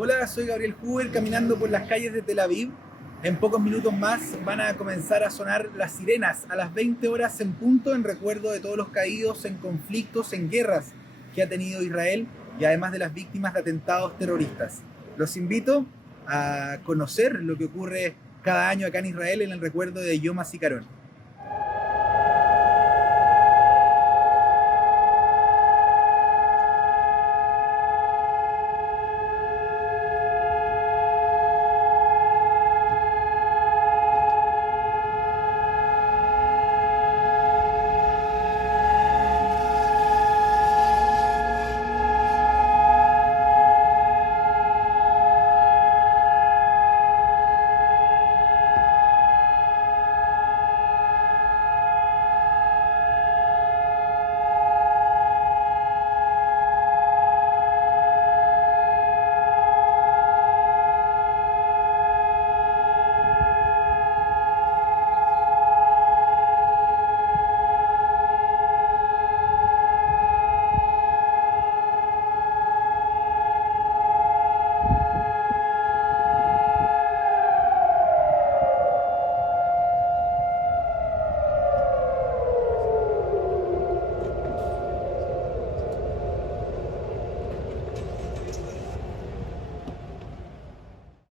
Hola, soy Gabriel Huber, caminando por las calles de Tel Aviv. En pocos minutos más van a comenzar a sonar las sirenas a las 20 horas en punto en recuerdo de todos los caídos en conflictos, en guerras que ha tenido Israel y además de las víctimas de atentados terroristas. Los invito a conocer lo que ocurre cada año acá en Israel en el recuerdo de Yom HaZikaron.